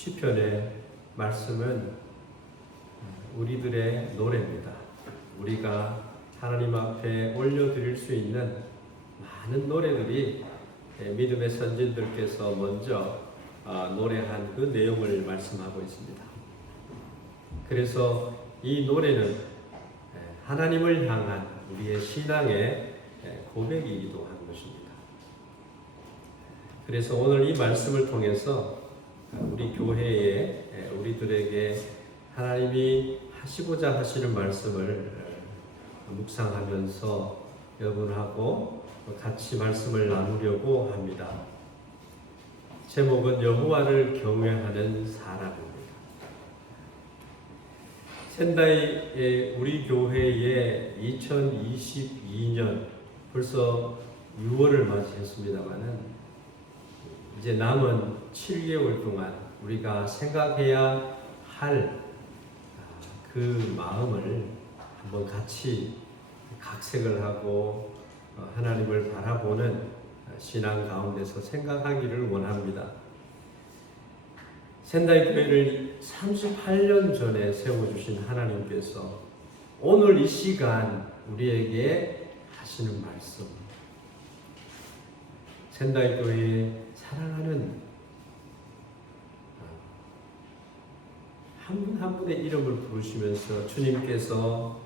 시편의 말씀은 우리들의 노래입니다. 우리가 하나님 앞에 올려드릴 수 있는 많은 노래들이 믿음의 선진들께서 먼저 노래한 그 내용을 말씀하고 있습니다. 그래서 이 노래는 하나님을 향한 우리의 신앙의 고백이기도 한 것입니다. 그래서 오늘 이 말씀을 통해서 우리 교회에 우리들에게 하나님이 하시고자 하시는 말씀을 묵상하면서 여러분하고 같이 말씀을 나누려고 합니다. 제목은 여호와를 경외하는 사람입니다. 센다이 우리 교회의 2022년 벌써 6월을 맞이했습니다마는 이제 남은 7개월 동안 우리가 생각해야 할 그 마음을 한번 같이 각색을 하고 하나님을 바라보는 신앙 가운데서 생각하기를 원합니다. 센다이 교회를 38년 전에 세워주신 하나님께서 오늘 이 시간 우리에게 하시는 말씀, 센다이 교회의 사랑하는 한 분 한 분의 이름을 부르시면서 주님께서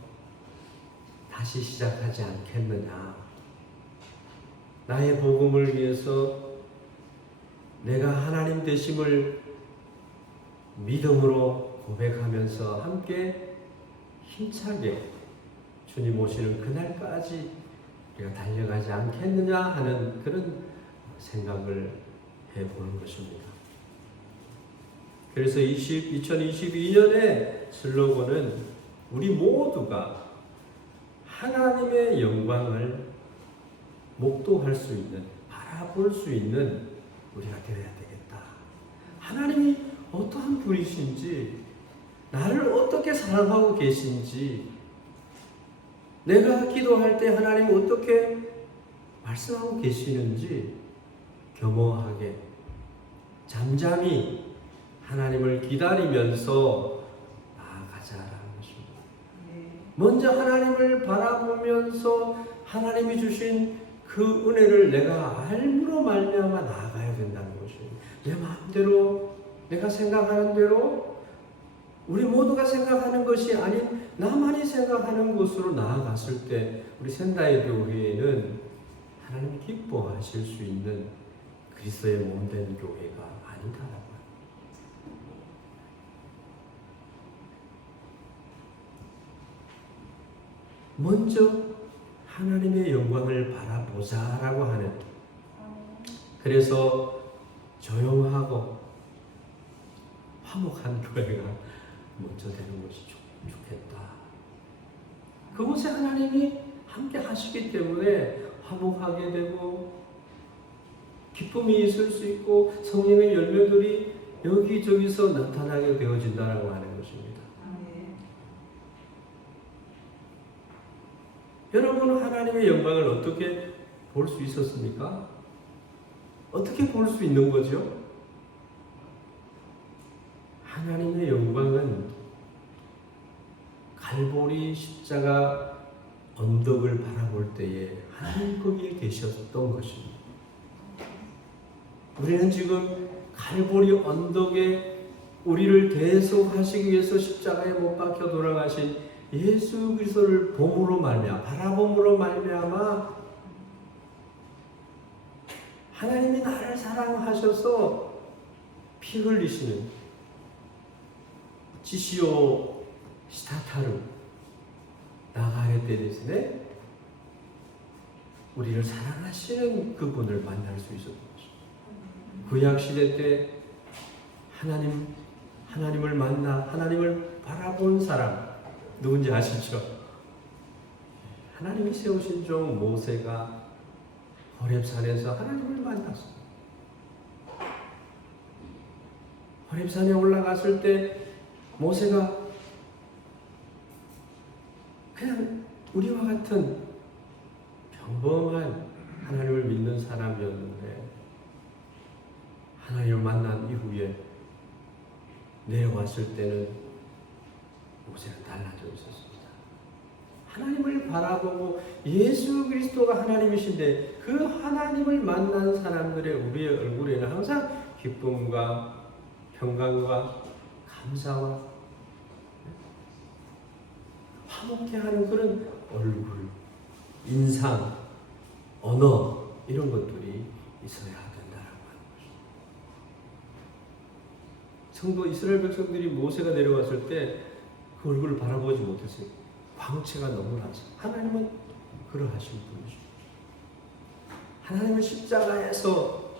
다시 시작하지 않겠느냐, 나의 복음을 위해서 내가 하나님 되심을 믿음으로 고백하면서 함께 힘차게 주님 오시는 그날까지 우리가 달려가지 않겠느냐 하는 그런 생각을 해보는 것입니다. 그래서 2022년의 슬로건은 우리 모두가 하나님의 영광을 목도할 수 있는, 바라볼 수 있는 우리가 되어야 되겠다. 하나님이 어떠한 분이신지, 나를 어떻게 사랑하고 계신지, 내가 기도할 때 하나님 어떻게 말씀하고 계시는지 겸허하게 잠잠히 하나님을 기다리면서 나아가자라는 것입니다. 먼저 하나님을 바라보면서 하나님이 주신 그 은혜를 내가 알므로 말미암아 나아가야 된다는 것입니다. 내 마음대로, 내가 생각하는 대로, 우리 모두가 생각하는 것이 아닌 나만이 생각하는 곳으로 나아갔을 때 우리 센다이 교회는 하나님 기뻐하실 수 있는 그리스도의 몸된 교회가 아니다라고. 먼저 하나님의 영광을 바라보자라고 하는, 그래서 조용하고 화목한 교회가 먼저 되는 것이 좋겠다. 그곳에 하나님이 함께 하시기 때문에 화목하게 되고 기쁨이 있을 수 있고 성령의 열매들이 여기저기서 나타나게 되어진다라고 하는 것입니다. 여러분은 하나님의 영광을 어떻게 볼 수 있었습니까? 어떻게 볼 수 있는 거죠? 하나님의 영광은 갈보리 십자가 언덕을 바라볼 때에 하나님 거기에 계셨던 것입니다. 우리는 지금 갈보리 언덕에 우리를 대속하시기 위해서 십자가에 못 박혀 돌아가신 예수 그리스도를 봄으로 말미암아, 바라봄으로 말미암아 하나님이 나를 사랑하셔서 피 흘리시는 지시오 시타타르 나가레 데스네, 우리를 사랑하시는 그분을 만날 수 있었던 것입니다. 구약 시대 때 하나님을 만나 하나님을 바라본 사람 누군지 아시죠? 하나님이 세우신 종 모세가 호렙산에서 하나님을 만났어요. 호렙산에 올라갔을 때 모세가 그냥 우리와 같은 평범한 하나님을 믿는 사람이었는데 하나님을 만난 이후에 내려왔을 때는 모세는 달라져 있었습니다. 하나님을 바라보고 예수 그리스도가 하나님이신데 그 하나님을 만난 사람들의 우리의 얼굴에는 항상 기쁨과 평강과 감사와 화목해 하는 그런 얼굴, 인상, 언어 이런 것들이 있어야 된다라고 하는 것입니다. 성도 이스라엘 백성들이 모세가 내려왔을 때 그 얼굴을 바라보지 못했어요. 광채가 너무 나서. 하나님은 그러하신 분이십니다. 하나님은 십자가에서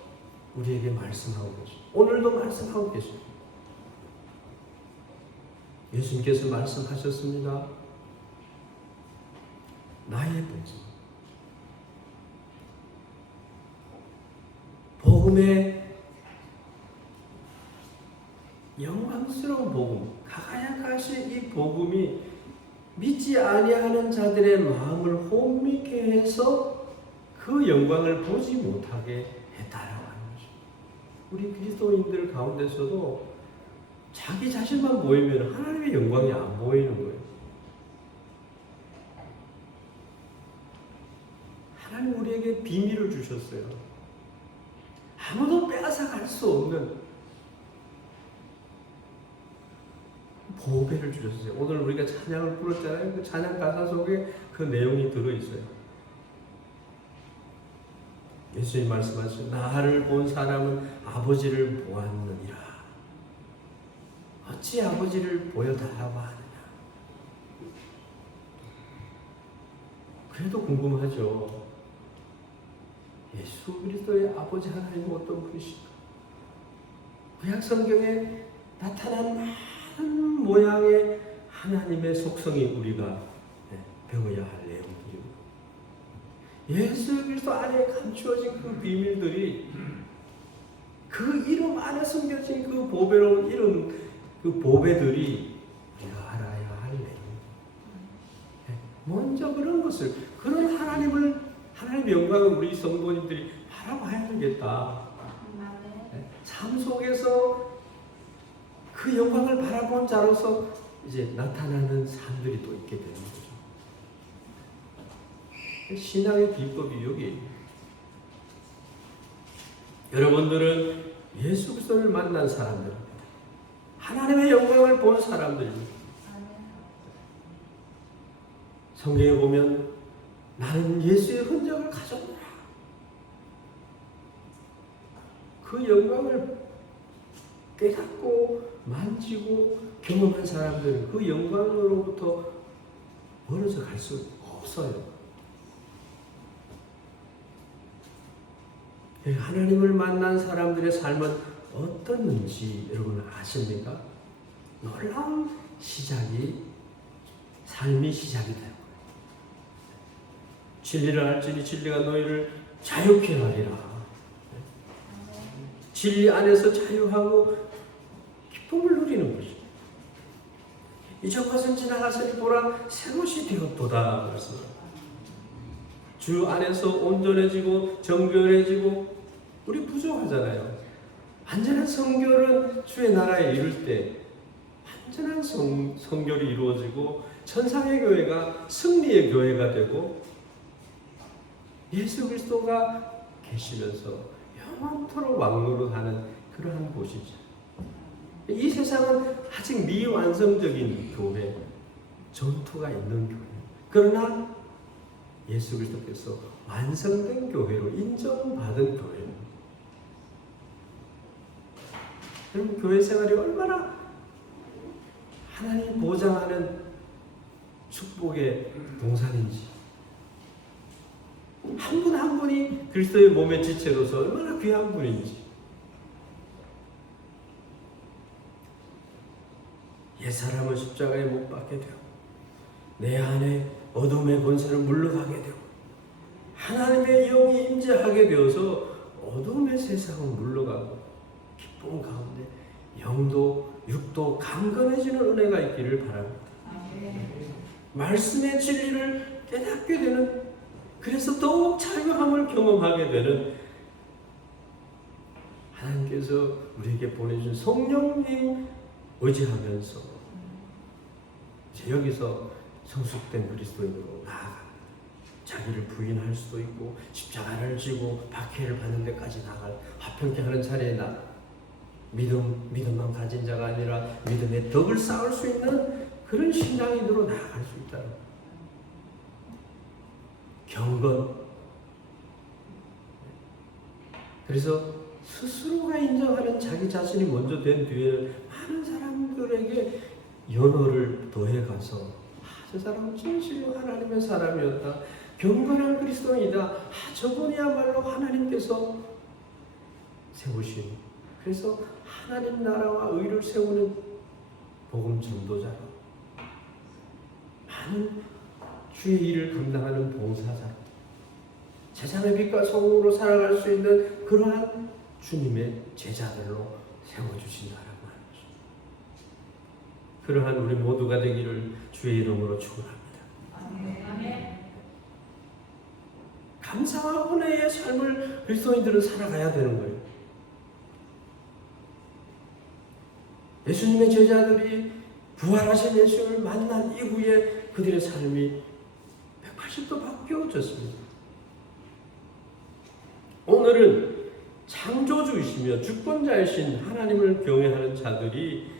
우리에게 말씀하고 계십니다. 오늘도 말씀하고 계십니다. 예수님께서 말씀하셨습니다. 나의 복음, 복음의 영광스러운 복음, 가야가시 이 복음이 믿지 아니하는 자들의 마음을 혼미케 해서 그 영광을 보지 못하게 했다라고 하는 것입니다. 우리 그리스도인들 가운데서도 자기 자신만 보이면 하나님의 영광이 안 보이는 거예요. 하나님 우리에게 비밀을 주셨어요. 아무도 빼앗아 갈 수 없는 보배를 주셨어요. 오늘 우리가 찬양을 부르잖아요. 그 찬양 가사 속에 그 내용이 들어있어요. 예수님 말씀하시죠. 나를 본 사람은 아버지를 보았느니라. 어찌 아버지를 보여달라고 하느냐. 그래도 궁금하죠. 예수 그리스도의 아버지 하나님은 어떤 분이실까? 구약 성경에 나타난 많은 모양의 하나님의 속성이 우리가 배워야 할 내용들입니다. 예수 그리스도 안에 감추어진 그 비밀들이 그 이름 안에 숨겨진 그 보배로운 이름, 그 보배들이 우리가 알아야 할 내용입니다. 먼저 그런 것을, 그런 하나님의 영광을 우리 성도님들이 바라봐야 되겠다. 삶 속에서 그 영광을 바라본 자로서 이제 나타나는 삶들이 또 있게 되는 거죠. 신앙의 비법이 여기에요. 여러분들은 예수 그리스도를 만난 사람들입니다. 하나님의 영광을 본 사람들입니다. 성경에 보면 나는 예수의 흔적을 가졌노라. 그 영광을 깨닫고 만지고 경험한 사람들은 그 영광으로부터 멀어져 갈 수 없어요. 하나님을 만난 사람들의 삶은 어떻는지 여러분 아십니까? 놀라운 삶이 시작이 되는 거예요. 진리를 알지니 진리가 너희를 자유케 하리라. 진리 안에서 자유하고 기쁨을 누리는 것이죠. 이전 것은 지나갔으니 보라 새 것이 되었도다. 주 안에서 온전해지고 정결해지고 우리 부족하잖아요. 완전한 성결은 주의 나라에 이룰 때 완전한 성결이 이루어지고 천상의 교회가 승리의 교회가 되고 예수 그리스도가 계시면서 영원토록 왕노릇하는 그러한 곳이죠. 이 세상은 아직 미완성적인 교회, 전투가 있는 교회. 그러나 예수 그리스도께서 완성된 교회로 인정받은 교회입니다. 여러분 교회 생활이 얼마나 하나님이 보장하는 축복의 동산인지, 한 분 한 분이 그리스도의 몸의 지체로서 얼마나 귀한 분인지, 옛사람은 십자가에 못 박게 되고 내 안에 어둠의 권세를 물러가게 되고 하나님의 영이 임재하게 되어서 어둠의 세상은 물러가고 기쁨 가운데 영도 육도 강건해지는 은혜가 있기를 바랍니다. 말씀의 진리를 깨닫게 되는, 그래서 더욱 자유함을 경험하게 되는 하나님께서 우리에게 보내준 성령님 의지하면서 여기서 성숙된 그리스도인으로 나아가 자기를 부인할 수도 있고 십자가를 지고 박해를 받는 데까지 나갈 화평케 하는 자리에 믿음만 가진 자가 아니라 믿음의 덕을 쌓을 수 있는 그런 신앙인으로 나아갈 수 있다는 경건. 그래서 스스로가 인정하는 자기 자신이 먼저 된 뒤에는 많은 사람들에게 연호를 더해가서 저 사람은 진실로 하나님의 사람이었다. 경건한 그리스도인이다. 저분이야말로 하나님께서 세우신, 그래서 하나님 나라와 의를 세우는 복음 전도자로, 많은 주의 일을 감당하는 봉사자로, 세상의 빛과 소금으로 살아갈 수 있는 그러한 주님의 제자들로 세워주신다라고 하는 것입니다. 그러한 우리 모두가 되기를 주의 이름으로 축원합니다. 아멘. 감사와 은혜의 삶을 그리스도인들은 살아가야 되는 거예요. 예수님의 제자들이 부활하신 예수를 만난 이후에 그들의 삶이 180도 바뀌어졌습니다. 오늘은 창조주이시며 주권자이신 하나님을 경외하는 자들이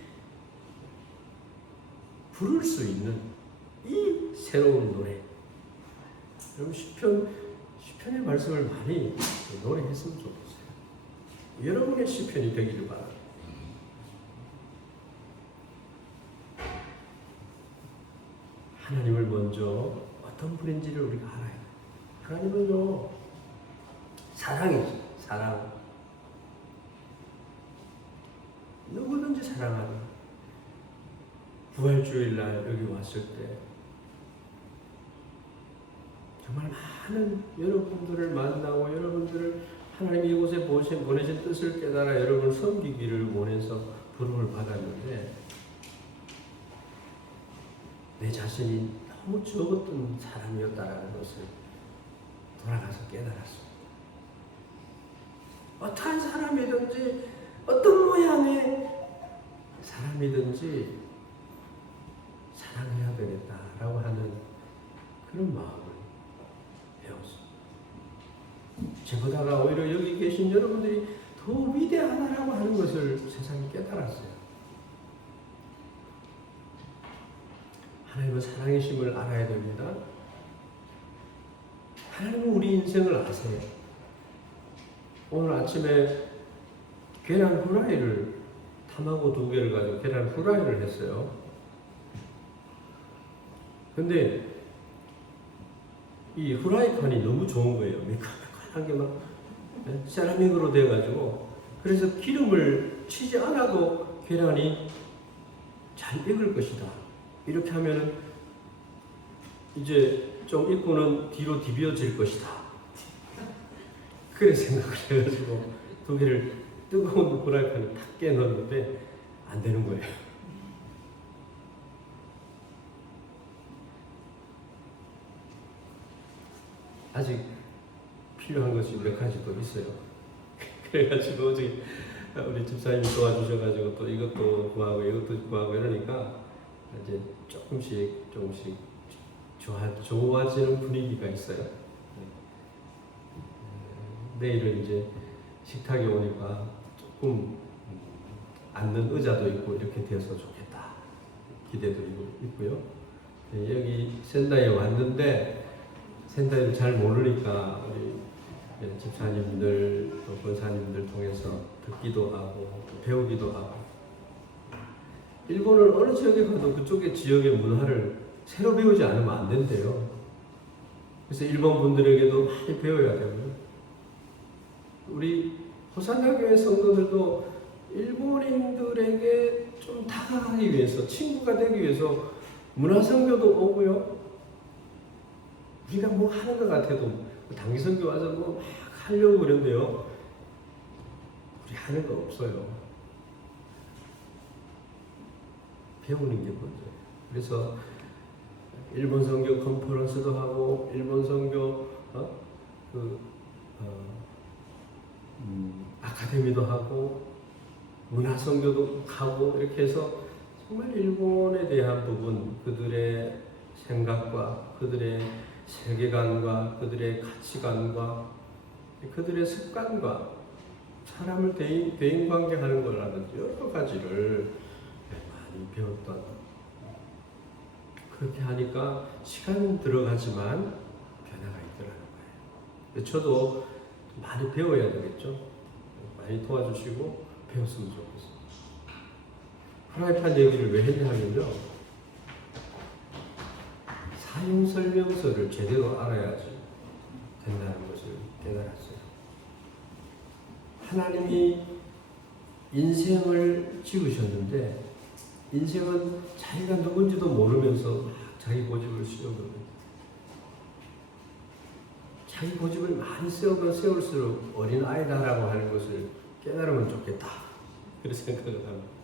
부를 수 있는 이 새로운 노래. 여러분 시편의 말씀을 많이 노래했으면 좋겠어요. 여러분의 시편이 되기를 바랍니다. 하나님을 먼저 어떤 분인지를 우리가 알아야 돼요. 하나님은요, 사랑이지, 사랑. 누구든지 사랑하는. 부활주일날 여기 왔을 때 정말 많은 여러분들을 만나고 여러분들을 하나님이 이곳에 보내신 뜻을 깨달아 여러분을 섬기기를 원해서 부름을 받았는데 내 자신이 너무 적었던 사람이었다라는 것을 돌아가서 깨달았습니다. 어떠한 사람이든지 어떤 모양의 사람이든지 사랑해야 되겠다라고 하는 그런 마음을 배웠습니다. 저보다가 오히려 여기 계신 여러분들이 더 위대하다라고 하는 것을 세상이 깨달았어요. 하나님은 사랑이심을 알아야 됩니다. 하나님은 우리 인생을 아세요. 오늘 아침에 계란 후라이를 타마고 2개를 가지고 계란 후라이를 했어요. 근데 이 후라이팬이 너무 좋은 거예요. 매끈매끈한 게 막 세라믹으로 돼가지고, 그래서 기름을 치지 않아도 계란이 잘 익을 것이다. 이렇게 하면은 이제 좀 익고는 뒤로 디벼질 것이다. 그래 생각을 해가지고 2개를 뜨거운 후라이팬에 탁 깨넣었는데 안 되는 거예요. 아직 필요한 것이 몇 가지 또 있어요. 그래가지고 어제 우리 집사님이 도와주셔가지고 또 이것도 구하고 이것도 구하고 이러니까 이제 조금씩 좋아지는 분위기가 있어요. 내일은 이제 식탁에 오니까 조금 앉는 의자도 있고 이렇게 되어서 좋겠다 기대도 있고요. 여기 센다이에 왔는데 센다이를 잘 모르니까 우리 집사님들 또 권사님들 통해서 듣기도 하고 배우기도 하고, 일본을 어느 지역에 가도 그쪽의 지역의 문화를 새로 배우지 않으면 안 된대요. 그래서 일본 분들에게도 많이 배워야 되고요. 우리 호산야교회 성도들도 일본인들에게 좀 다가가기 위해서, 친구가 되기 위해서 문화선교도 오고요. 우리가 뭐 하는 것 같아도 단기선교 와서 뭐 막 하려고 그러는데요. 우리 하는 거 없어요. 배우는 게 먼저예요. 그래서 일본 선교 컨퍼런스도 하고 일본 선교 아카데미도 하고 문화 선교도 하고 이렇게 해서 정말 일본에 대한 부분, 그들의 생각과 그들의 세계관과 그들의 가치관과 그들의 습관과 사람을 대인관계하는 거라든지 여러 가지를 많이 배웠던, 그렇게 하니까 시간은 들어가지만 변화가 있더라는 거예요. 저도 많이 배워야 되겠죠. 많이 도와주시고 배웠으면 좋겠어요. 프라이팬 얘기를 왜 했냐면요, 사용 설명서를 제대로 알아야지 된다는 것을 깨달았어요. 하나님이 인생을 지으셨는데 인생은 자기가 누군지도 모르면서 자기 고집을 세우거든요. 자기 고집을 많이 세우면 세울수록 어린아이다라고 하는 것을 깨달으면 좋겠다, 그렇게 생각을 합니다.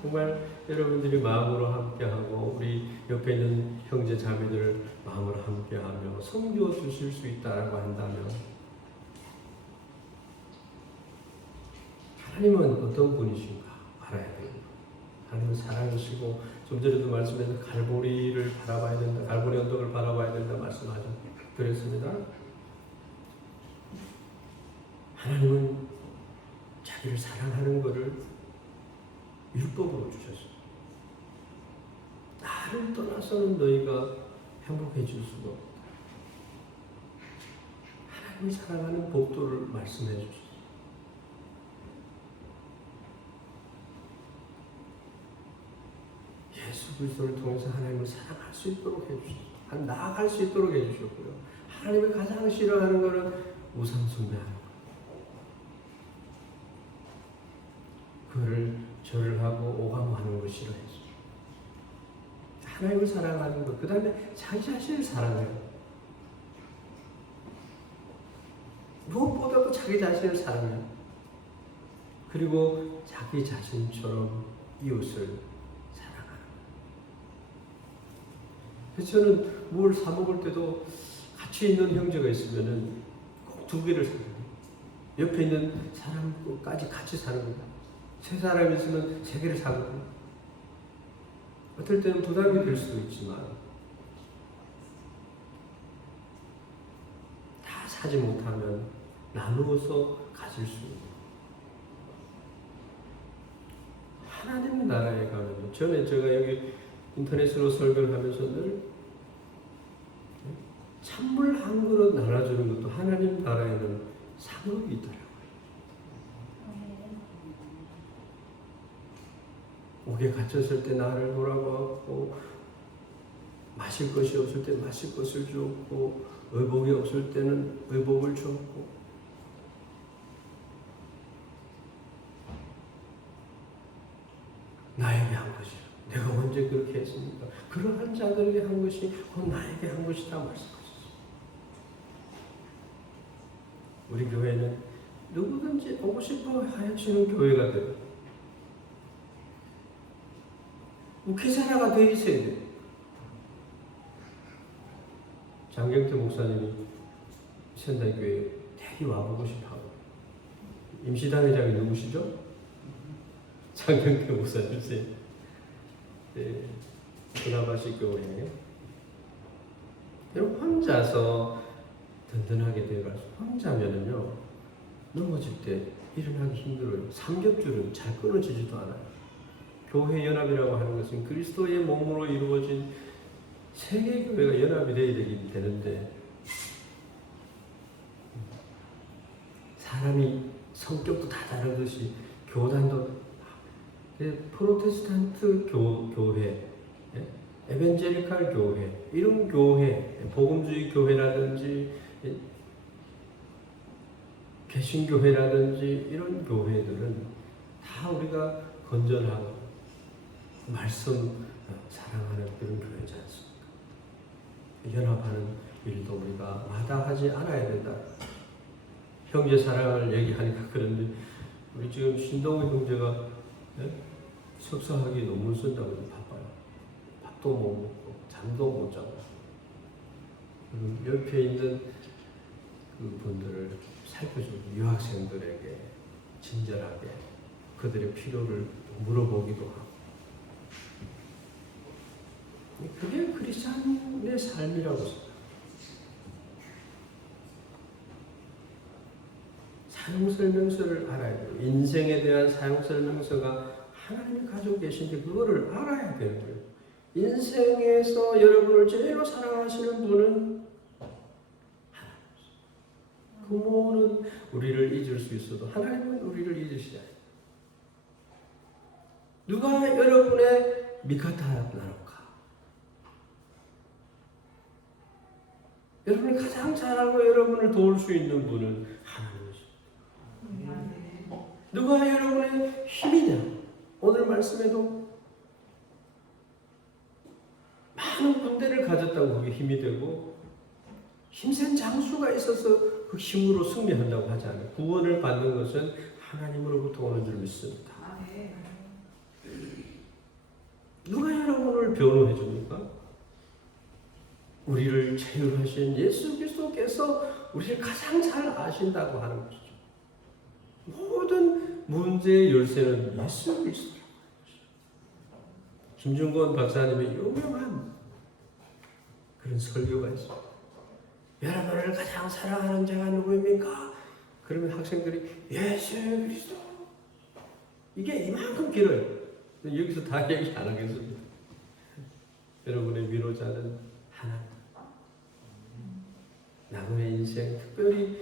정말 여러분들이 마음으로 함께하고 우리 옆에 있는 형제 자매들 마음으로 함께하며 섬겨 주실 수 있다라고 한다면, 하나님은 어떤 분이신가 알아야 됩니다. 하나님은 사랑이시고, 좀 전에도 말씀해서 갈보리를 바라봐야 된다, 갈보리 언덕을 바라봐야 된다 말씀하셨 그랬습니다. 하나님은 자기를 사랑하는 것을 율법으로 주셨어요. 나를 떠나서는 너희가 행복해질 수가 없다. 하나님을 사랑하는 법도를 말씀해 주셨어요. 예수 그리스도를 통해서 하나님을 사랑할 수 있도록 해주셨어요. 나아갈 수 있도록 해주셨고요. 하나님이 가장 싫어하는 것은 우상 숭배하는 것. 그를 절하고 오감하는 걸 싫어했어요. 하나님을 사랑하는 것, 그 다음에 자기 자신을 사랑해요. 무엇보다도 자기 자신을 사랑해요. 그리고 자기 자신처럼 이웃을 사랑하는 거예요. 그래서 저는 뭘 사 먹을 때도 같이 있는 형제가 있으면은 꼭 2개를 사요. 옆에 있는 사람까지 같이 사는 거예요. 3사람이 있으면 3개를 사거든요. 어떨 때는 부담이 될 수도 있지만 다 사지 못하면 나누어서 가질 수 있는, 하나님 나라에 가면, 전에 제가 여기 인터넷으로 설교를 하면서 늘 찬물 한 그릇 나눠주는 것도 하나님 나라에는 상업이 있더라고요. 옥에 갇혔을 때 나를 돌아보았고, 마실 것이 없을 때 마실 것을 주었고, 의복이 없을 때는 의복을 주었고, 나에게 한 것이라. 내가 언제 그렇게 했습니까? 그러한 자들에게 한 것이 곧 나에게 한 것이다 말씀하셨어요. 우리 교회는 누구든지 오고 싶어 하시는 교회가 돼요. 목회자가 되어 있어야 돼요. 장경태 목사님이仙台교회 되게 와보고 싶어 하고, 임시당 회장이 누구시죠? 장경태 목사님. 네,船橋교회. 여러분, 혼자서 든든하게 되어갈 수, 혼자면은요, 넘어질 때 일어나기 힘들어요. 삼겹줄은 잘 끊어지지도 않아요. 교회 연합이라고 하는 것은 그리스도의 몸으로 이루어진 세계 교회가 연합이 되는데, 사람이 성격도 다 다르듯이 교단도, 프로테스탄트 교회, 에벤제리칼 교회, 이런 교회, 복음주의 교회라든지 개신교회라든지 이런 교회들은 다 우리가 건전하고 말씀 사랑하는 그런 교회지 않습니까? 연합하는 일도 우리가 마다하지 않아야 된다. 형제 사랑을 얘기하니까 그런데, 우리 지금 신동우 형제가 석사학위 논문 쓴다고 바빠요. 밥도 못 먹고 잠도 못 자고. 옆에 있는 그 분들을 살펴주고, 유학생들에게 친절하게 그들의 필요를 물어보기도 하고. 그게 크리스찬의 삶이라고 생각합니다. 사용설명서를 알아야 돼요. 인생에 대한 사용설명서가 하나님이 가지고 계신데 그거를 알아야 되는 거예요. 인생에서 여러분을 제일로 사랑하시는 분은 하나님이시죠. 부모는 우리를 잊을 수 있어도 하나님은 우리를 잊으시지 않아요. 누가 여러분의 미카타 나노카? 여러분을 가장 잘하고 여러분을 도울 수 있는 분은 하나님이십니다. 누가 여러분의 힘이냐? 오늘 말씀에도 많은 군대를 가졌다고 그게 힘이 되고 힘센 장수가 있어서 그 힘으로 승리한다고 하지 않아요. 구원을 받는 것은 하나님으로부터 오는 줄 믿습니다. 누가 여러분을 변호해 줍니까? 우리를 체휼하신 예수 그리스도께서 우리를 가장 잘 아신다고 하는 것이죠. 모든 문제의 열쇠는 예수 그리스도라고 하는 것이죠. 김중권 박사님의 유명한 그런 설교가 있습니다. 여러분을 가장 사랑하는 자가 누구입니까? 그러면 학생들이 예수 그리스도. 이게 이만큼 길어요. 여기서 다 얘기 안 하겠습니다. 여러분의 위로자는 하나님. 나그네 인생, 특별히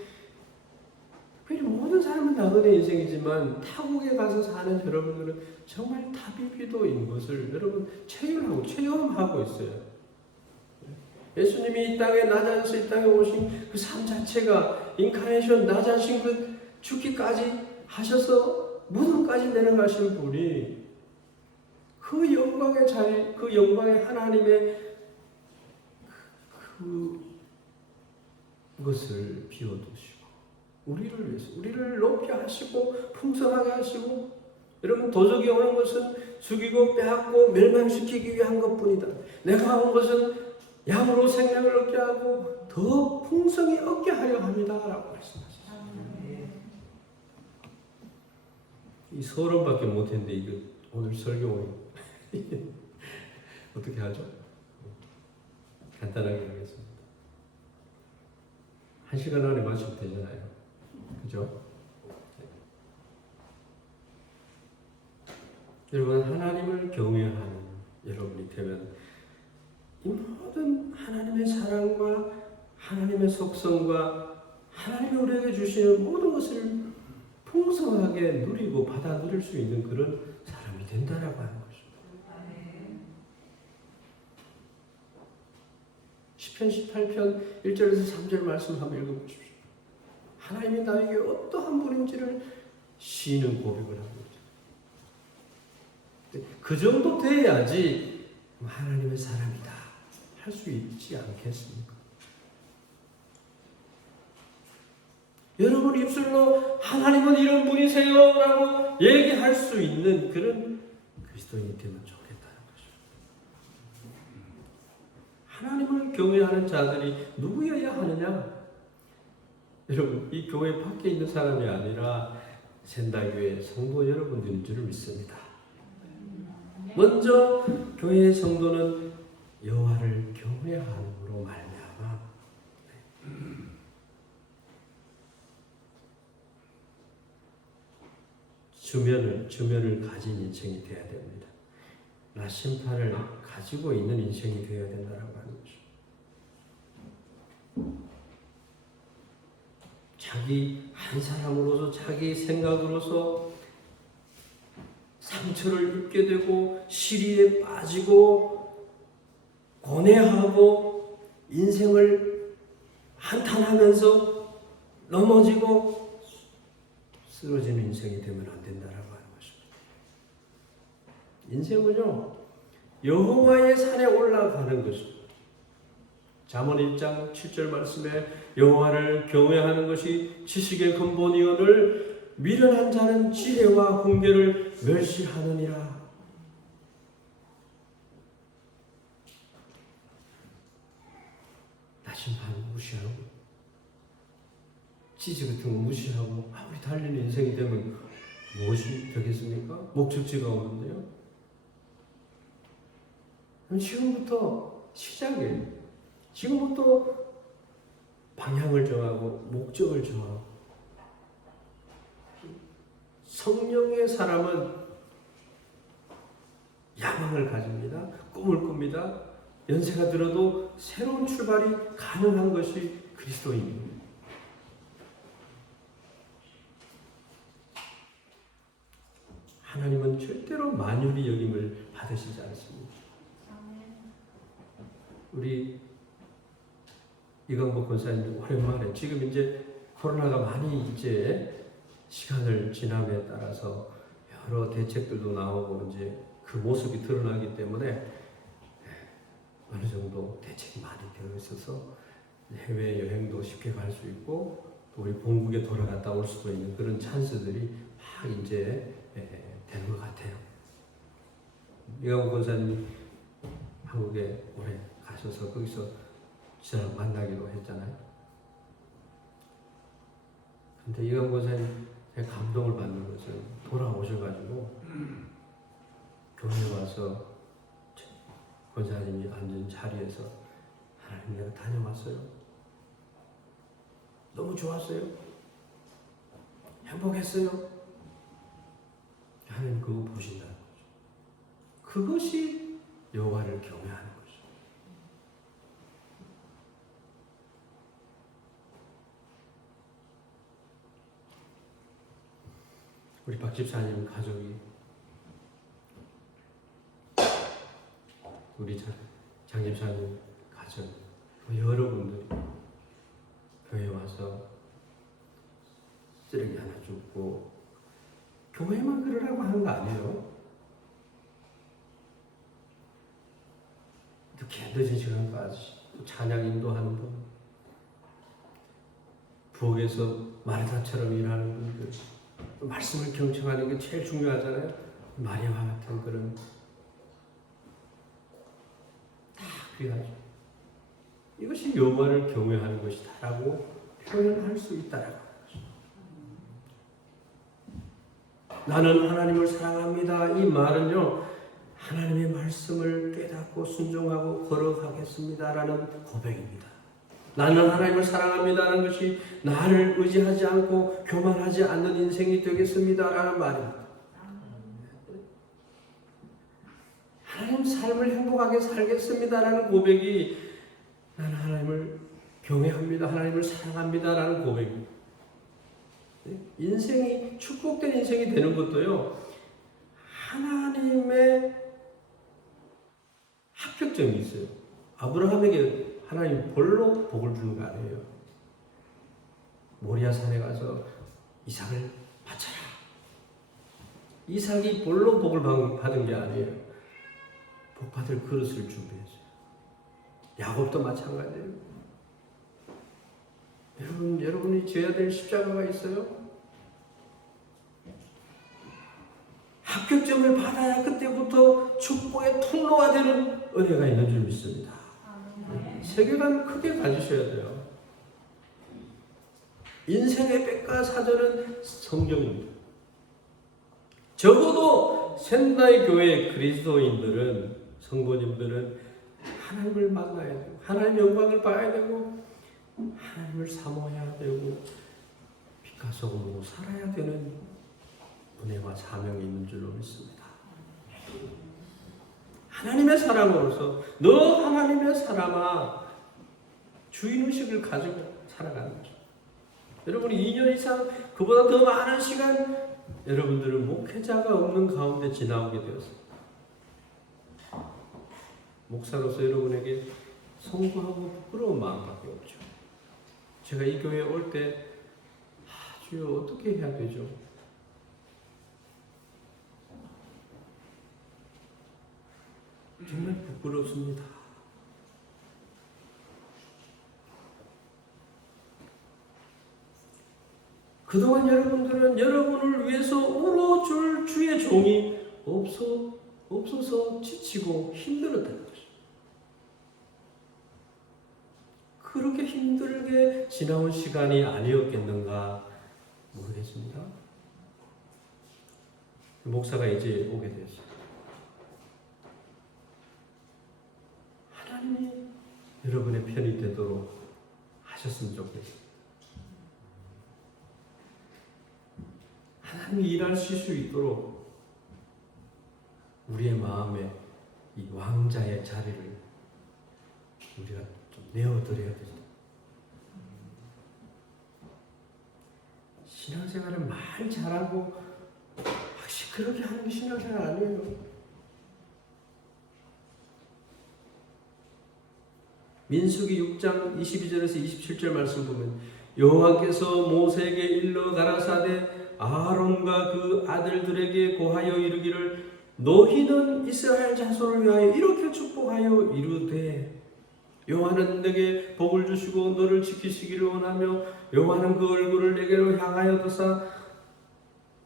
모든 사람은 나그네 인생이지만 타국에 가서 사는 여러분들은 정말 타비비도인 것을 여러분 체험하고 있어요. 예수님이 이 땅에 낮아져서 이 땅에 오신 그 삶 자체가 인카네이션 낮아진 그 죽기까지 하셔서 무덤까지 내려가신 분이 그 영광의 자리, 그 영광의 하나님의 그것을 비워두시고 우리를 위해서 우리를 높게 하시고 풍성하게 하시고 여러분 도적이 오는 것은 죽이고 빼앗고 멸망시키기 위한 것뿐이다. 내가 온 것은 양으로 생명을 얻게 하고 더 풍성히 얻게 하려 합니다. 라고 말씀하셨습니다. 이 서론밖에 못했는데 이거 오늘 설교 어떻게 하죠? 간단하게 하겠습니다. 1시간 안에 마치면 되잖아요. 그죠? 여러분 하나님을 경외하는 여러분이 되면 이 모든 하나님의 사랑과 하나님의 속성과 하나님이 우리에게 주시는 모든 것을 풍성하게 누리고 받아 누릴 수 있는 그런 사람이 된다라고 하는 것입니다. 시편 18편 1절에서 3절 말씀 한번 읽어보십시오. 하나님이 나에게 어떠한 분인지를 시인은 고백을 합니다. 그 정도 돼야지 하나님의 사람이다 할 수 있지 않겠습니까? 여러분 입술로 하나님은 이런 분이세요 라고 얘기할 수 있는 그런 그리스도인이 되면 좋겠다는 것입니다. 하나님을 경외하는 자들이 누구여야 하느냐? 여러분 이 교회 밖에 있는 사람이 아니라 샌다교회 성도 여러분들인 줄 믿습니다. 먼저 교회의 성도는 여호와를 경외함으로 말미암아 주면을 가진 인생이 되어야 됩니다. 나심판을 가지고 있는 인생이 되어야 된다고 하는 거죠. 자기 한 사람으로서 자기 생각으로서 상처를 입게 되고 시리에 빠지고 고뇌하고 인생을 한탄하면서 넘어지고 쓰러지는 인생이 되면 안 된다라고 하는 것입니다. 인생은요 여호와의 산에 올라가는 것입니다. 잠언 1장 7절 말씀에 여호와를 경외하는 것이 지식의 근본이오늘 미련한 자는 지혜와 훈계를 멸시하느니라. 나심판 무시하고 지지 같은 거 무시하고 우리 달리는 인생이 되면 무엇이 되겠습니까? 목적지가 없는데요. 그럼 지금부터 시작이에요. 지금부터 방향을 정하고 목적을 정하고 성령의 사람은 야망을 가집니다. 꿈을 꿉니다. 연세가 들어도 새로운 출발이 가능한 것이 그리스도인입니다. 하나님은 절대로 만유리 여김을 받으시지 않습니다. 우리 이광복 권사님 오랜만에 지금 이제 코로나가 많이 이제 시간을 지남에 따라서 여러 대책들도 나오고 이제 그 모습이 드러나기 때문에 어느 정도 대책이 많이 되어 있어서 해외 여행도 쉽게 갈 수 있고 또 우리 본국에 돌아갔다 올 수도 있는 그런 찬스들이 막 이제 되는 것 같아요. 이광복 권사님이 한국에 오래 가셔서 거기서 저랑 만나기로 했잖아요. 근데 이광복 권사님 제가 감동을 받는 것은 돌아오셔가지고 교회에 와서 권사님이 앉은 자리에서 하나님 내가 다녀왔어요. 너무 좋았어요. 행복했어요. 하나님 그거 보신다는 거죠. 그것이 여호와를 경외하는 거죠. 우리 박 집사님 가족이 우리 장 집사님 가족 여러분들이 교회에 와서 쓰레기 하나 줍고 교회만 그러라고 하는 거 아니에요. 이렇게 늦은 시간까지 찬양 인도하는 분, 부엌에서 마르다처럼 일하는 분들, 말씀을 경청하는 게 제일 중요하잖아요. 마리아와 같은 그런 다 귀하죠. 이것이 여호와를 경외하는 것이다라고 표현할 수 있다라고 하는 거죠. 나는 하나님을 사랑합니다. 이 말은요, 하나님의 말씀을 깨닫고 순종하고 걸어가겠습니다라는 고백입니다. 나는 하나님을 사랑합니다라는 것이 나를 의지하지 않고 교만하지 않는 인생이 되겠습니다라는 말입니다. 하나님 삶을 행복하게 살겠습니다라는 고백이 나는 하나님을 경외합니다. 하나님을 사랑합니다라는 고백입니다. 인생이 축복된 인생이 되는 것도요. 하나님의 합격점이 있어요. 아브라함에게 하나님 볼로 복을 주는 거 아니에요. 모리아 산에 가서 이삭을 바쳐라. 이삭이 볼로 복을 받은 게 아니에요. 복 받을 그릇을 준비했어요. 야곱도 마찬가지예요. 여러분이 져야 될 십자가가 있어요. 합격점을 받아야 그때부터 축복의 통로가 되는 은혜가 있는 줄 믿습니다. 세계관을 크게 가지셔야 돼요. 인생의 백과사전은 성경입니다. 적어도 샌나이 교회 그리스도인들은, 성도님들은 하나님을 만나야 되고 하나님의 영광을 봐야 되고 하나님을 사모해야 되고 빛과 소금으로 살아야 되는 은혜와 사명이 있는 줄로 믿습니다. 하나님의 사람으로서 너 하나님의 사람아, 주인의식을 가지고 살아가는 거죠. 여러분이 2년 이상 그보다 더 많은 시간 여러분들은 목회자가 없는 가운데 지나오게 되었습니다. 목사로서 여러분에게 송구하고 부끄러운 마음밖에 없죠. 제가 이 교회에 올 때 주여 어떻게 해야 되죠? 정말 부끄럽습니다. 그동안 여러분들은 여러분을 위해서 울어줄 주의 종이 없어서 지치고 힘들었다는 것이죠. 그렇게 힘들게 지나온 시간이 아니었겠는가 모르겠습니다. 목사가 이제 오게 됐어요. 하나님이 여러분의 편이 되도록 하셨으면 좋겠어요. 하나님이 일하실 수 있도록 우리의 마음에 이 왕자의 자리를 우리가 좀 내어드려야 되죠. 신앙생활을 말 잘하고 그렇게 하는 게 신앙생활 아니에요. 민수기 6장 22절에서 27절 말씀 보면 여호와께서 모세에게 일러 가라사대 아론과 그 아들들에게 고하여 이르기를 너희는 이스라엘 자손을 위하여 이렇게 축복하여 이르되 여호와는 내게 복을 주시고 너를 지키시기를 원하며 여호와는 그 얼굴을 내게로 향하여 두사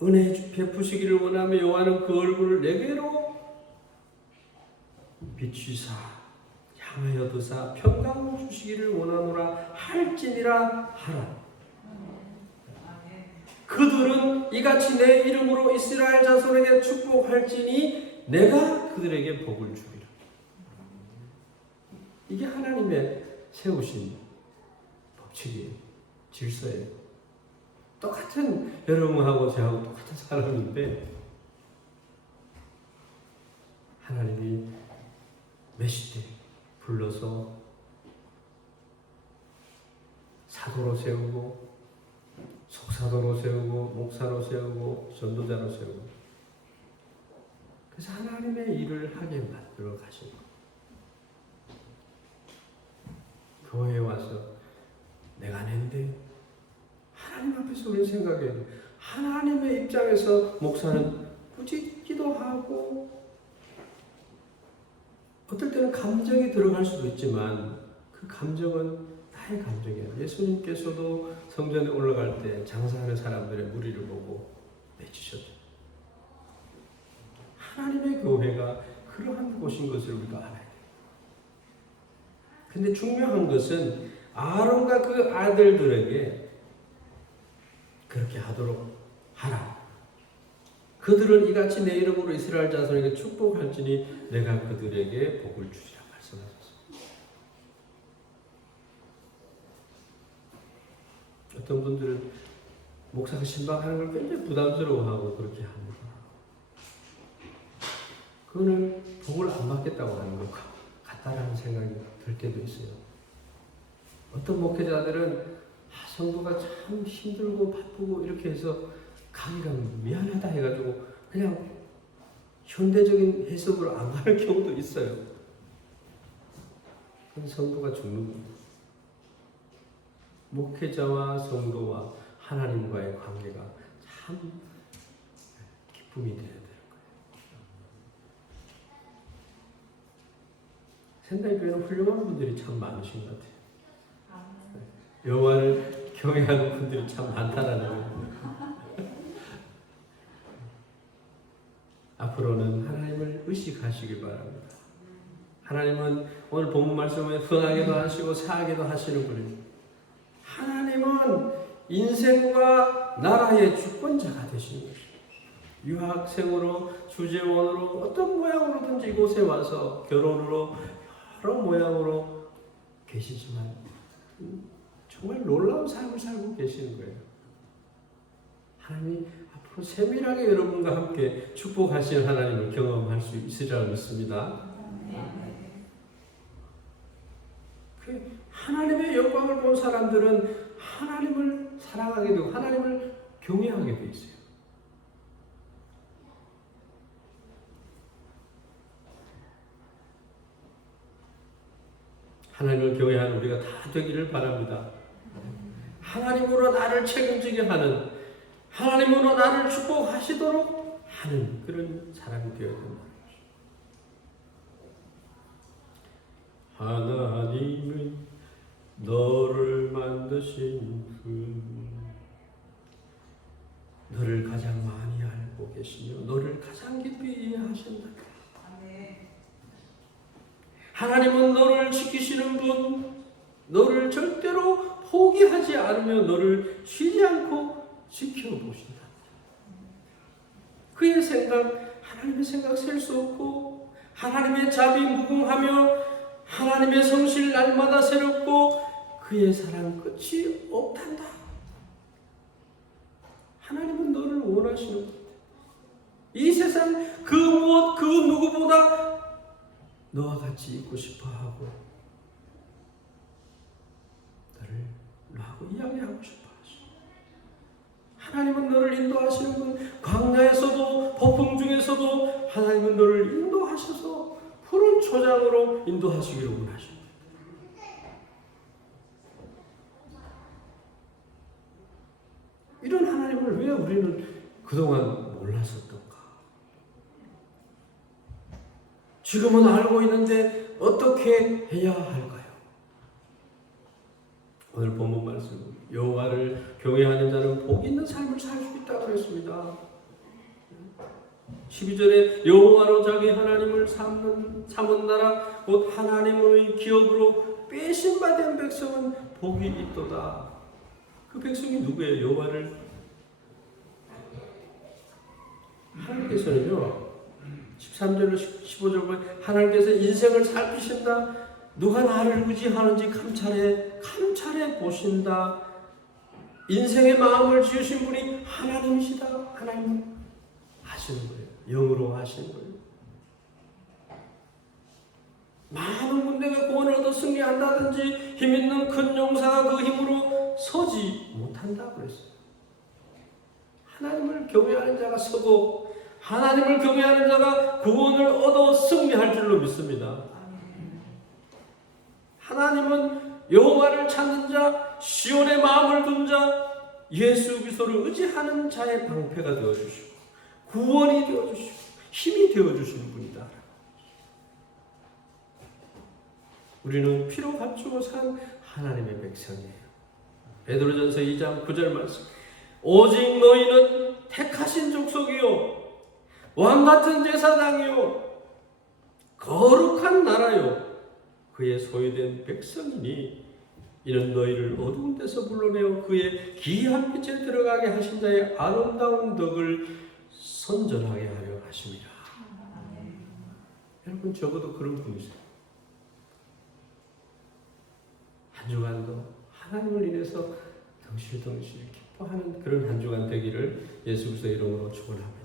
은혜 베푸시기를 원하며 여호와는 그 얼굴을 내게로 비추사 향하여 두사 평강을 주시기를 원하노라 할지니라 하라. 그들은 이같이 내 이름으로 이스라엘 자손에게 축복할지니 내가 그들에게 복을 주리라. 이게 하나님의 세우신 법칙이에요. 질서예요. 똑같은 여러분하고 저하고 똑같은 사람인데 하나님이 메시대 불러서 사도로 세우고 속사도로 세우고 목사로 세우고 전도자로 세우고 그래서 하나님의 일을 하게 만들어 가신 거예요. 교회에 와서 내가 낸데 하나님 앞에서 우리 생각해야 돼. 하나님의 입장에서 목사는 굳이 기도하고 어떨 때는 감정이 들어갈 수도 있지만 그 감정은 나의 감정이에요. 예수님께서도 성전에 올라갈 때 장사하는 사람들의 무리를 보고 맺으셨죠. 하나님의 교회가 그러한 곳인 것을 우리가 알아야 돼요. 근데 중요한 것은 아론과 그 아들들에게 그렇게 하도록 하라. 그들은 이같이 내 이름으로 이스라엘 자손에게 축복할지니 내가 그들에게 복을 주리라 말씀하셨습니다. 어떤 분들은 목사가 신방하는 걸 굉장히 부담스러워하고 그렇게 합니다. 그거는 복을 안 받겠다고 하는 것 같다라는 생각이 들 때도 있어요. 어떤 목회자들은 성도가 참 힘들고 바쁘고 이렇게 해서 가기가 미안하다 해가지고 그냥 현대적인 해석으로 안 가는 경우도 있어요. 그럼 성도가 죽는 겁니다. 목회자와 성도와 하나님과의 관계가 참 기쁨이 되어야 되는 거예요.仙台교회는 훌륭한 분들이 참 많으신 것 같아요. 여호와를 경외하는 분들이 참 많다라는 거예요. 앞으로는 하나님을 의식하시길 바랍니다. 하나님은 오늘 본문 말씀에 흥하게도 하시고 사하게도 하시는 분이에요. 하나님은 인생과 나라의 주권자가 되시는 거예요. 유학생으로 주재원으로 어떤 모양으로든지 이곳에 와서 결혼으로 여러 모양으로 계시지만 정말 놀라운 삶을 살고 계시는 거예요. 하나님이 앞으로 세밀하게 여러분과 함께 축복하시는 하나님을 경험할 수 있으리라 믿습니다. 하나님의 영광을 본 사람들은 하나님을 사랑하게 되고 하나님을 경외하게 돼 있어요. 하나님을 경외하는 우리가 다 되기를 바랍니다. 하나님으로 나를 책임지게 하는, 하나님으로 나를 축복하시도록 하는 그런 사람이 되어야 된다. 하나님은 너를 만드신 분, 너를 가장 많이 알고 계시며 너를 가장 깊이 이해하신다. 하나님은 너를 지키시는 분, 너를 절대로 포기하지 않으며 너를 쉬지 않고 지켜보신다. 그의 생각, 하나님의 생각 셀 수 없고 하나님의 자비 무궁하며 하나님의 성실 날마다 새롭고 그의 사랑 끝이 없단다. 하나님은 너를 원하시는 것. 이 세상 그 무엇 그 누구보다 너와 같이 있고 싶어하고 너를 나하고 이야기하고 싶어하시고 하나님은 너를 인도하시는 분. 광야에서도 폭풍 중에서도 하나님은 너를 인도하셔서 푸른 초장으로 인도하시기를 원하십니다. 이런 하나님을 왜 우리는 그동안 몰랐었던가? 지금은 알고 있는데 어떻게 해야 할까요? 오늘 본문 말씀, 여호와를 경외하는 자는 복 있는 삶을 살 수 있다고 그랬습니다. 12절에 여호와로 자기 하나님을 삼은 나라 곧 하나님의 기업으로 빼신받은 백성은 복이 있도다. 그 백성이 누구예요? 여호와를 하나님께서는요 13절로 15절에 하나님께서 인생을 살피신다. 누가 나를 의지하는지 감찰해 보신다. 인생의 마음을 지으신 분이 하나님이시다. 하나님은 하시는 거예요. 영으로 하시는 거예요. 많은 군대가 구원을 얻어 승리한다든지 힘있는 큰 용사가 그 힘으로 서지 못한다 그랬어요. 하나님을 경외하는 자가 서고 하나님을 경외하는 자가 구원을 얻어 승리할 줄로 믿습니다. 하나님은 여호와를 찾는 자, 시온의 마음을 둔 자, 예수 그리스도를 의지하는 자의 방패가 되어주시고 구원이 되어주시고 힘이 되어주시는 분이다. 우리는 피로 감추고 산 하나님의 백성이에요. 베드로전서 2장 9절 말씀. 오직 너희는 택하신 족속이요 왕같은 제사장이요 거룩한 나라요 그의 소유된 백성이니 이는 너희를 어두운 데서 불러내어 그의 기이한 빛에 들어가게 하신 자의 아름다운 덕을 선전하게 하려 하십니다. 여러분 적어도 그런 분이세요. 한 주간도 하나님을 인해서 덩실덩실 기뻐하는 그런 한 주간 되기를 예수 그리스도의 이름으로 축원합니다.